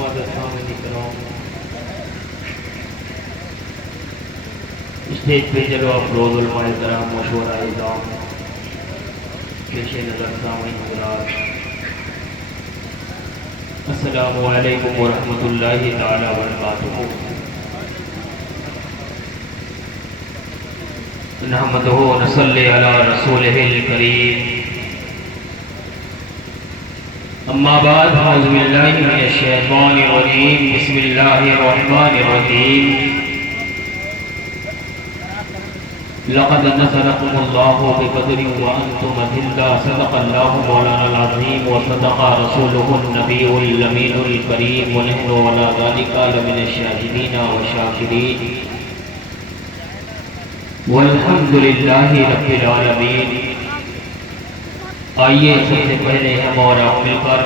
معزز سامعین کرام، اسٹیج پہ جلوہ افروز علماء کرام، مشورہ اعظام، پیش نظر سامعین حضرات، السلام علیکم ورحمۃ اللہ تعالی وبرکاتہ۔ نحمدہ ونصلی علی رسولہ الکریم، اما بعد، اعوذ باللہ من الشیطان الرجیم، بسم اللہ الرحمن الرحیم۔ لقد نصرکم اللہ ببدر وانتم اذلہ، صدق اللہ مولانا العظیم وصدق رسولہ النبی الامین الکریم، ونحن علی ذلک لمن الشاہدین والشاکرین، والحمد للہ رب العالمین۔ آئیے سب سے پہلے ہم اور آپ مل کر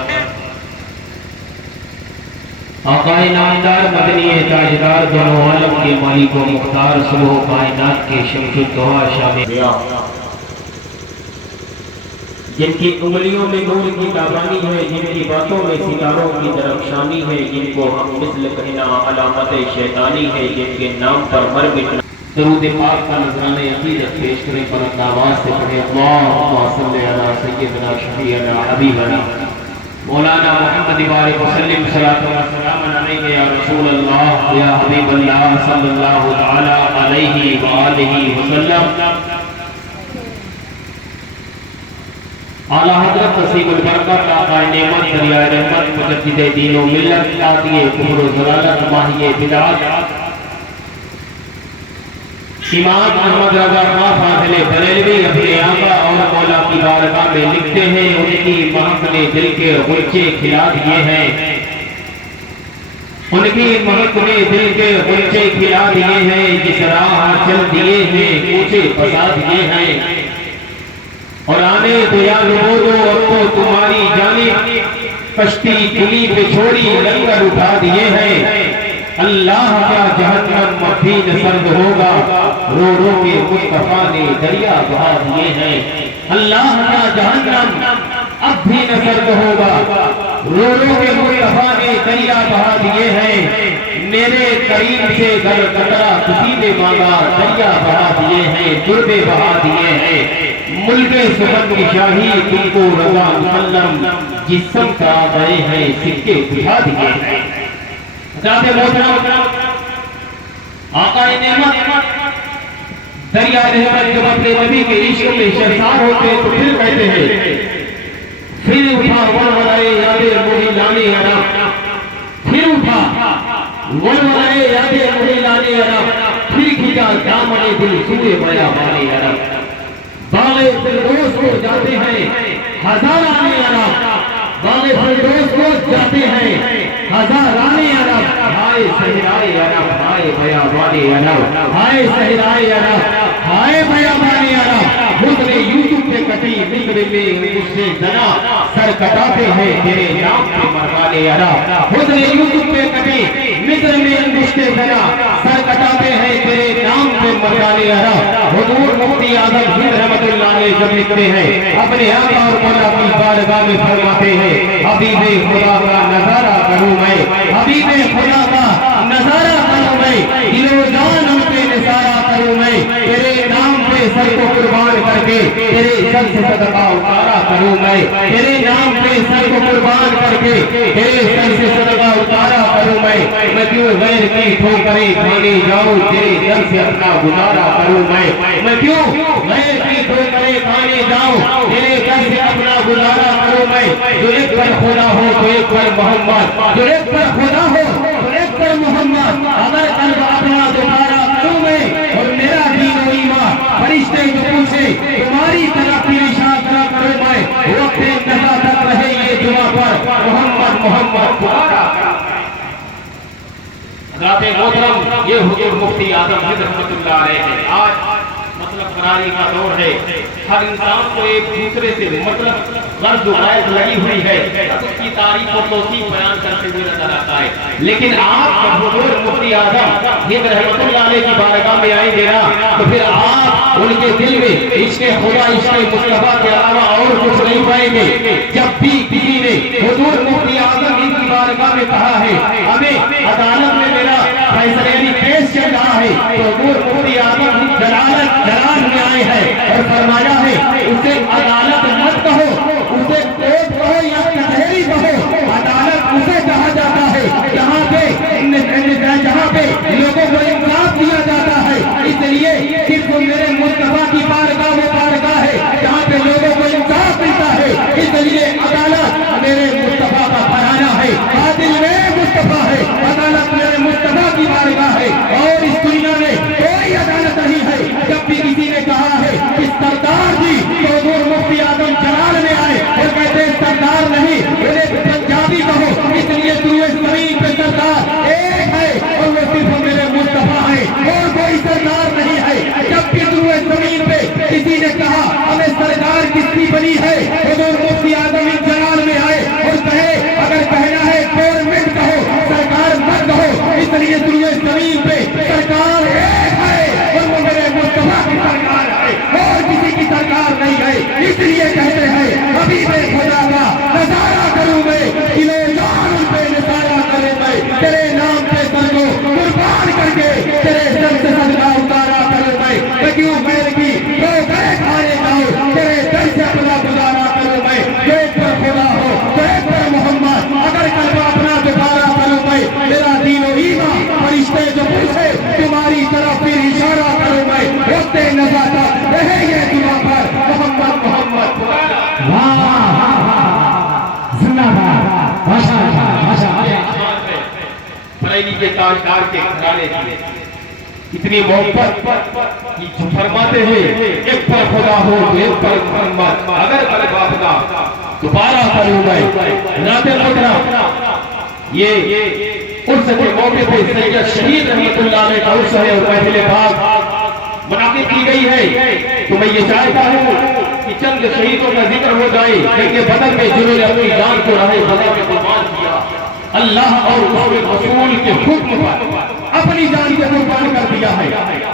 آقا نامدار مدنی تاجدار دونوں عالم کے مالک و مختار صلح و کائنات کے شمس الدہا شامل، جن کی انگلیوں میں نور کی تابانی ہے، جن کی باتوں میں ستاروں کی درخشانی ہے، جن کو ہم مثل کہنا علامت شیطانی ہے، جن کے نام پر مر مٹنا۔ درود پاک کا نذرانہ عقیدت پیش کریں، بلند آواز سے پڑھیں، اللہم صلی علی سیدنا شفیعنا حبیبنا مولانا محمد بارک وسلم، صلاۃ و سلام علیک یا رسول اللہ یا حبیب اللہ صلی اللہ تعالی علیہ وآلہ وسلم۔ اعلیٰ حضرت نصیب البرکت، آقا نعمت، دریائے رحمت، مجدد دین و ملت، قاضی کفر و ضلالت، ماحی بدعات، امام محمد رضا خاں فاضل بریلوی اپنے آقا اور مولا کی بارگاہ میں لکھتے ہیں، ان کی مہک نے دل کے غنچے کھلا دیے ہیں، ان کی مہک نے دل کے غنچے کھلا دیے ہیں، جس راہ چل دیے ہیں کوچے بسا دیے ہیں، اور آنے تو یا لوگو اب تو تمہاری جانب کشتی کلی پہ چھوڑی لنگر اٹھا دیے ہیں۔ اللہ کا جہنم اب بھی نہ سرد ہوگا، رو رو کے مصطفیٰ نے دریا بہا دیے ہیں۔ اللہ کا جہنم اب بھی نہ سرد ہوگا، رو رو کے مصطفیٰ نے دریا بہا دیے ہیں۔ میرے کریم سے گر قطرہ کسی نے مانگا، دریا بہا دیے ہیں، دربے بہا دیے ہیں۔ ملک سبند کی شاہی تم کو رضا مسلم، جسم کا گئے ہیں سکے بجھا دیے ہیں۔ حضرات محترم، آقا نعمت دریا رحمت جب اپنے نبی کے عشق میں شرسار ہوتے تو پھر کہتے ہیں، پھر اٹھا ورورائے یاد مہی لانے عرب، پھر اٹھا ورورائے یاد مہی لانے عرب، پھر کھجا دامن دل سوئے بیا بانے عرب، باغ فردوس کو جاتے ہیں ہزارانے عرب، باغ فردوس کو جاتے ہیں ہزارانے عرب، ہائے صحرائے عرب، ہائے بیابانے عرب، ہائے صحرائے عرب، ہائے بیابانے عرب۔ حسن یوسف پہ کٹی مصر میں اس سے زنا، سر کٹاتے ہیں تیرے نام پہ مردانے عرب۔ حسن یوسف پہ کٹی مصر میں اس سے زنا، سر کٹاتے ہیں تیرے نام پہ مردانے عرب۔ حضور مفتی اعظم ہند رحمت اللہ علیہ جب لکھتے ہیں، اپنے آقا اور مولا کی بارگاہ میں فرماتے ہیں، حبیب خدا کا نظارہ کروں میں، حبیب خدا کا نظارہ کروں میں، دل و جان ہم پہ نثارہ کروں میں، تیرے نام پہ سر کو قربان کر کے تیرے سر سے صدقہ اتارا کروں میں، تیرے نام پہ سر کو قربان کر کے تیرے سر سے صدقہ اتارا کروں میں کیوں غیر کی ٹھوکریں کھانے جاؤں، تیرے در سے اپنا گزارا کروں میں کیوں غیر کی ٹھوکریں کھانے جاؤں، تیرے در سے اپنا گزارا کروں میں۔ جو ایک پر خدا ہو تو ایک پر محمد، جو ایک پر خدا ہو تو ایک پر محمد، اگر قلب اپنا دوبارہ کروں میں، اور میرا دین و ایمان فرشتے جو پوچھے تمہاری طرف نشان کرا کروں میں، وقت نزا تک رہے یہ دعا پر محمد محمد پکارا۔ حضرات محترم، یہ حضور مفتی اعظم ہند رحمت اللہ علیہ ہے۔ آج مطلب فراری کا دور ہے، ہر انسان کو ایک دوسرے سے مطلب غرض و غائب لگی ہوئی ہے، اس کی تعریف و توصیف بیان کرتے ہوئے نظر آتا ہے، لیکن آپ جب حضور مفتی اعظم ہند رحمت اللہ علیہ کی بارگاہ میں آئیں گے نا، تو پھر آپ ان کے دل میں عشق خدا عشق مصطفیٰ کے علاوہ اور کچھ نہیں پائیں گے۔ جب بھی کسی نے حضور مفتی اعظم ہند کی بارگاہ میں نے کہا ہے ہمیں عدالت میں میرا فیصلہ یعنی کیس چل رہا ہے تو حضور مفتی اعظم جلال میں آئے ہیں اور فرمایا ہے اسے عدالت مت کہو، اسے کوٹ کہو یا کچہری کہو، عدالت اسے کہا جاتا ہے جہاں پہ لوگوں کو انصاف دیا جاتا ہے۔ اس لیے صرف میرے مصطفیٰ کی بارگاہ وہ بارگاہ ہے جہاں پہ لوگوں کو انصاف ملتا ہے۔ اس لیے عدالت میرے مصطفیٰ کا گھرانہ ہے، عادل میرے مصطفیٰ ہے، عدالت میرے مصطفیٰ کی بارگاہ ہے اور اس دنیا میں کوئی عدالت نہیں ہے۔ جب بھی کسی نے کہا ہے کہ سردار جی تو حضور مفتی اعظم جلال میں آئے اور کہتے ہیں سردار نہیں انہیں پنجابی کہو، اس لیے پورے زمین پہ سردار ایک ہے اور وہ صرف میرے مصطفیٰ ہے اور کوئی سردار نہیں ہے۔ جب بھی پورے زمین پہ کسی نے کہا ہمیں سرکار کس کی بنی ہے، حضور مفتی اعظم جلال میں آئے اور کہے اگر کہنا ہے گورنمنٹ کہو سرکار مت کہو، اس لیے پورے زمین پہ سرکار ایک ہے اور وہ میرے مصطفیٰ کی سرکار ہے اور کسی کی سرکار نہیں ہے۔ اس لیے کہتے ہیں ابھی میں خدا کا نظارہ کروں میں کلو جان ان پہ نظارہ کروں میں، تیرے نام پہ سر کو قربان کر کے تیرے سر سے صدقہ اتارا کروں میں کیوں میر کی تو گئے کھانے جاؤ تیرے در سے اپنا گزارا کروں میں، جو ایک پر خدا ہو تو ایک پر محمد، اگر کلمہ اپنا دوبارہ کروں میں، میرا دین و ایمان فرشتے جو پوچھے تمہاری طرف پھر اشارہ کروں میں، وقت نزاکت رہے یہ دعا پر محمد محمد۔ زندہ باد، ماشاء اللہ ماشاء اللہ۔ بریلی کے تاجدار کے گھرانے کی اتنی محبت کی فرماتے ہیں ایک پر خدا ہو تو ایک پر محمد، اگر کلمہ اپنا دوبارہ کروں میں۔ جناب محترم یہ عرس کے موقع پہ سید شہید رحمت اللہ علیہ کا عرس ہے اور محفل پاک منعقد کی گئی ہے، تو میں یہ چاہتا ہوں کہ چند شہیدوں کا ذکر ہو جائے جنگ بدر میں جنہوں نے اپنی جان کو راہ بدر میں قربان کیا، اللہ اور اس کے رسول کے حکم پر اپنی جان کو قربان کر دیا ہے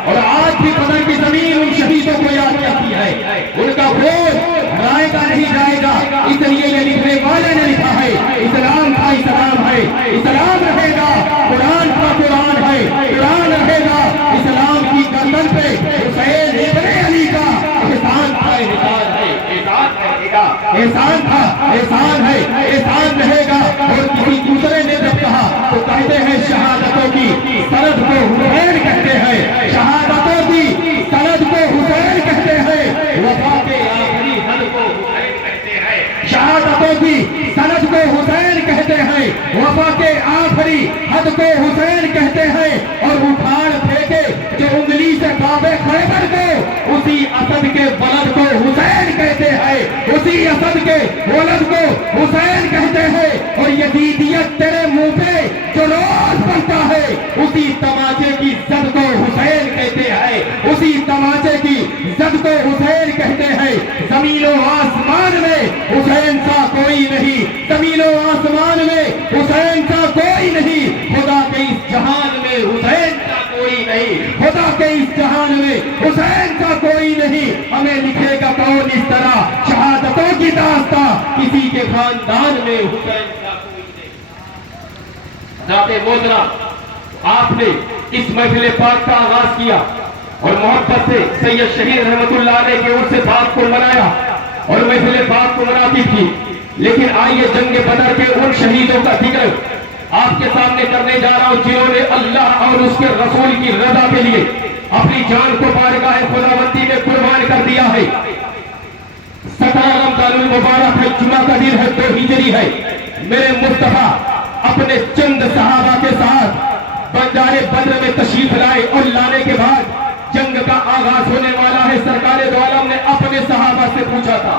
اور آج بھی بدر کی زمین ان شہیدوں کو یاد کرتی ہے، ان کا بوجھ رائے گا نہیں جائے گا۔ اس لیے یہ لکھنے والے نے لکھا ہے اسلام کا اسلام ہے، اسلام رہے گا، قرآن کا قرآن ہے، قرآن رہے گا، اسلام کی گردن پہ حسین ابن علی کا احسان تھا، احسان ہے، احسان رہے گا، احسان تھا، احسان ہے، احسان رہے گا۔ اور کسی دوسرے نے جب کہا تو کہتے ہیں شہادتوں کی سند کو حسین کہتے ہیں، شہادتوں کی سند کو حسین کہتے ہیں، وفا کے آخری حد کو حسین کہتے ہیں، شہادتوں کی سند کو حسین کہتے ہیں، وفا کے آخری حد کو حسین کہتے ہیں، اور اٹھان پھینکے جو انگلی سے کعبے خیبر کو اسی اسد کے ولد کو حسین کہتے ہیں، اسی اسد کے ولد کو حسین کہتے ہیں، اور یزیدیت تیرے منہ پہ جو روز بنتا ہے اسی تماچے کی زد کو حسین کہتے ہیں، اسی تماچے کی زد کو حسین کہتے ہیں۔ زمین و آسمان میں حسین سا کوئی نہیں، زمین و آسمان میں حسین سا کوئی نہیں، خدا کے اس جہان میں حسین سا کوئی نہیں، خدا کے اس جہان میں حسین کا کوئی نہیں۔ ہمیں لکھے گا کون اس طرح شہادتوں کی داستاں، کسی کے خاندان میں حسین کا کوئی نہیں۔ ذات محترم آپ نے اس محفل پاک کا آغاز کیا اور محبت سے سید شہید رحمت اللہ علیہ کے عرس پاک کو منایا اور محفل پاک کو منعقد کی، لیکن آئیے جنگ بدر کے ان شہیدوں کا ذکر آپ کے سامنے کرنے جا رہا ہوں جنہوں نے اللہ اور اس کے رسول کی رضا کے لیے اپنی جان کو بارگاہ خداوندی میں قربان کر دیا ہے۔ 17 رمضان المبارک ہے، جمعہ کا دن ہے، 2 ہجری ہے۔ میرے مصطفیٰ اپنے چند صحابہ کے ساتھ بنجار بدر میں تشریف لائے اور لانے کے بعد جنگ کا آغاز ہونے والا ہے۔ سرکار دو عالم نے اپنے صحابہ سے پوچھا تھا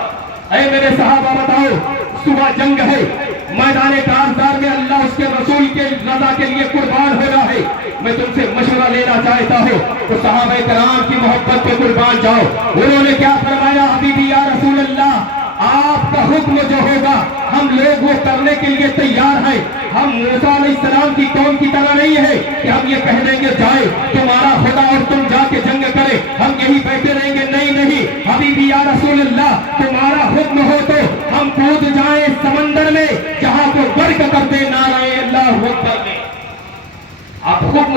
اے میرے صحابہ بتاؤ صبح جنگ ہے، میدان کارزار میں اللہ اس کے رسول کے رضا کے لیے قربان ہونا ہے، میں تم سے مشورہ لینا چاہتا ہوں، تو صحابہ کرام کی محبت پہ قربان جاؤ۔ انہوں نے کیا فرمایا؟ حبیبی یا رسول اللہ آپ کا حکم جو ہوگا ہم لوگ وہ کرنے کے لیے تیار ہیں، ہم موسیٰ علیہ السلام کی قوم کی طرح نہیں ہے کہ ہم یہ کہہ دیں گے جائے تمہارا خدا اور تم جا کے جنگ کرے، ہم یہی بیٹھے رہیں گے، نہیں نہیں حبیبی یا رسول اللہ تمہارا حکم ہو تو ہم کود جائیں سمندر میں جہاں کو غرق کر دے، نعرہ اللہ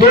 2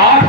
8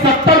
70